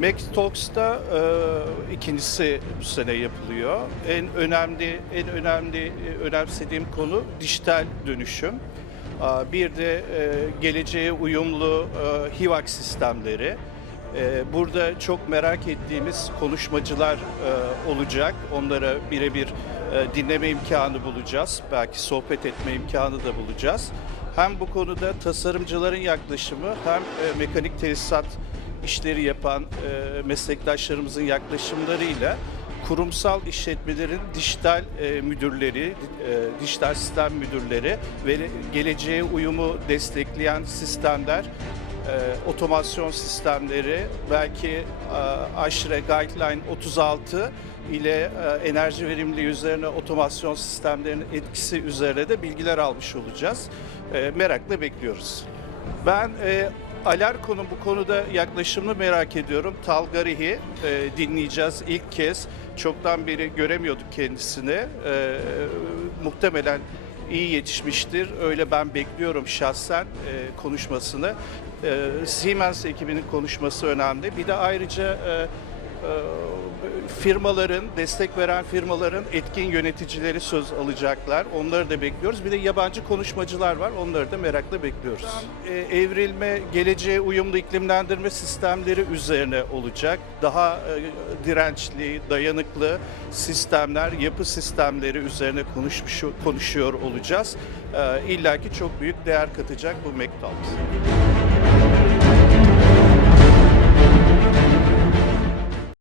Next Talks'ta e, ikincisi bu sene yapılıyor. En önemli en önemli önemsediğim konu dijital dönüşüm. Bir de e, geleceğe uyumlu e, HIVAC sistemleri. E, Burada çok merak ettiğimiz konuşmacılar e, olacak. Onlara birebir e, dinleme imkanı bulacağız. Belki sohbet etme imkanı da bulacağız. Hem bu konuda tasarımcıların yaklaşımı hem e, mekanik tesisat işleri yapan e, meslektaşlarımızın yaklaşımlarıyla kurumsal işletmelerin dijital e, müdürleri, e, dijital sistem müdürleri ve geleceğe uyumu destekleyen sistemler, e, otomasyon sistemleri, belki e, aşire guideline 36 ile e, enerji verimliliği üzerine otomasyon sistemlerinin etkisi üzerine de bilgiler almış olacağız. E, merakla bekliyoruz. Ben e, Alarko'nun bu konuda yaklaşımını merak ediyorum. Talgarihi e, dinleyeceğiz ilk kez. Çoktan beri göremiyorduk kendisini. E, muhtemelen iyi yetişmiştir. Öyle ben bekliyorum şahsen e, konuşmasını. E, Siemens ekibinin konuşması önemli. Bir de ayrıca e, firmaların, destek veren firmaların etkin yöneticileri söz alacaklar. Onları da bekliyoruz. Bir de yabancı konuşmacılar var. Onları da merakla bekliyoruz. E, evrilme, geleceğe uyumlu iklimlendirme sistemleri üzerine olacak. Daha e, dirençli, dayanıklı sistemler, yapı sistemleri üzerine konuşmuş, konuşuyor olacağız. E, İlla ki çok büyük değer katacak bu McDonald's.